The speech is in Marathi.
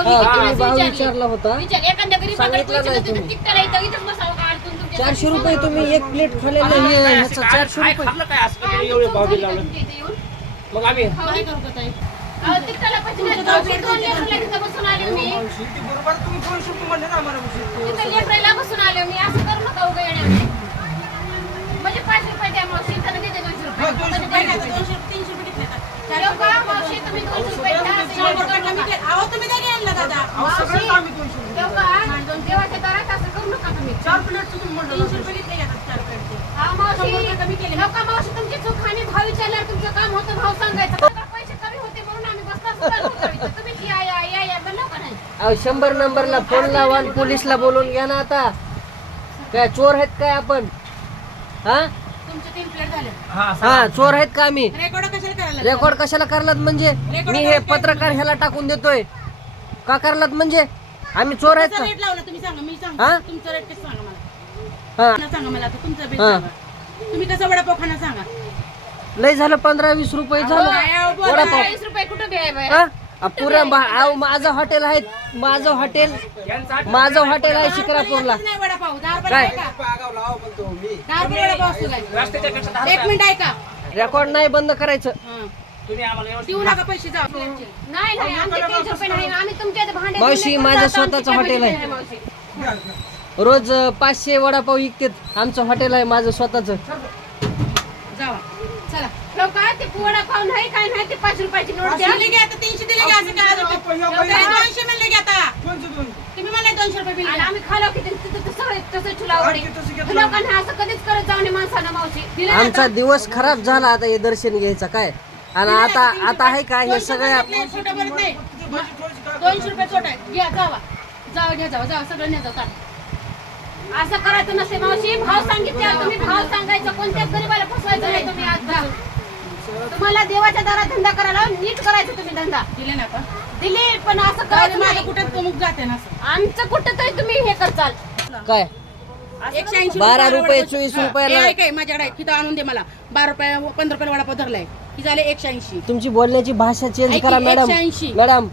विचारले? विचारला होता. विचार एखाद्या गरीबाकडे सांगितलं पैसे नाही नसतील तर तुम्ही. तिकटाला इथं इथंच बसावं का? अडकून तुमच्या चारशे रुपये तुम्ही एक प्लेट खाल्लेलं हे ह्याचं चारशे रुपये. खाल्लं काय असं? काय काय एवढे भाव तुमचं दिले लावलं तुमच्या इथे येऊन? मग आम्ही काय करू का ताई? अहो, तिकटाला पैसे नाही, दोनशे दोन लेकराला तिथं बसून आले मी. तिथं लेकराला बसून आले मी. असं करू नका उगा. म्हणजे पाच रुपये द्या मावशी इथं देते दोनशे रुपये देऊ का? मावशी तुम्ही दोनशे रुपये द्या, असं एवढं करू नका. मावशी, देऊ का? देवाच्या दारात असं करू नका तुम्ही मावशी. देऊ का, मावशी तुमची चूक आणि भाव विचारल्यावर तुमचं काम होतं भाव सांगायचं का पैसे कमी होते म्हणून आम्ही बसला सुद्धा नव्हतो इथं. तुम्ही या या या या म्हणलं का नाही अहो शंभर नंबरला फोन लावा आणि पोलीसला बोलून घ्या ना आता काय चोर आहेत काय आपण हा तुमचे तीन प्लेट झाले हा हा चोर आहेत का आम्ही रेकॉर्ड कशाला करायला रेकॉर्ड कशाला करलात म्हणजे मी हे पत्रकार ह्याला टाकून देतोय का करलात म्हणजे? आम्ही चोर आहेत का? रेट लावला तुम्ही सांगा मी हा? सांगा तुमचं रेट कसं सांगा मला? हा. मला सांगा मला आता तुमचं बिल हा. सांगा. तुम्ही कसं वडापाव खाना सांगा? लय झालं पंधरा वीस रुपये झालं. वडापाव. चाळीस रुपये कुठं बी आहे बाई? हा? आ, पुरं बा- माझं हॉटेल आहे माझं हॉटेल माझं हॉटेल आहे शिक्रापूरला नाही वडापाव दहा रुपये काय? आहे का? दहा रुपये वडापाव असतो काय? रस्त्याच्या पेक्षा दहा एक. मिनिट ऐका. रेकॉर्ड नाही बंद करायचं. हा. तुम्ही आम्हाला व्यवस्थित देऊ नका पैसे जा नाही नाही आमचे तीनशे रुपये नाही. आम्ही तुमच्या इथे भांडे मावशी, माझं आमचे स्वतःचं काय हॉटेल पैसे आहे. नाही, मावशी. रोज अं, पाचशे वडापाव विकतात. आमचं हॉटेल आहे माझं स्वतःच. जावा. चला. नाही काय नाही ते पाच रुपयाची नोट द्या. दिले घ्या तीनशे दिले घ्या असं काय अजून काय दोनशे म्हणले घ्या आता. तुम्ही म्हणले दोनशे रुपये बिल आम्ही खालो की तिथं तिथं सगळे तसं ठुलावडे लोकांना असं कधीच करत जाऊ नये माणसानं मावशी. दिले ना आमचा दिवस खराब झाला आता हे दर्शन घ्यायचं काय? आणि आता आता आहे का? हे सगळ्या छोटं भरत नाही. दोनशे रुपये छोट आहे. घ्या जावा. जावा घ्या जावा जावा. सगळं न्या जाऊ असं करायचं नसते मावशी. भाव सांगितले तुम्ही. भाव सांगायचं. कोणत्याच गरीबाला फसवायचं नाही तुम्ही आज तुम्हाला देवाच्या दारात धंदा करायला नीट करायचं तुम्ही धंदा. दिले ना का दिले पण असं करायचं नाही. कुठं मुख जाते ना आमचं कुठं तरी तुम्ही हे करचाल काय? एकशे ऐंशी बारा रुपये चोवीस रुपयाला. काय माझ्याकडे किती आणून दे मला. बारा रुपये पंधरा रुपये वडापाव धरलाय. झाले एकशे ऐंशी तुमची बोलण्याची भाषा चेंज ऐक करा मॅडम 180. मॅडम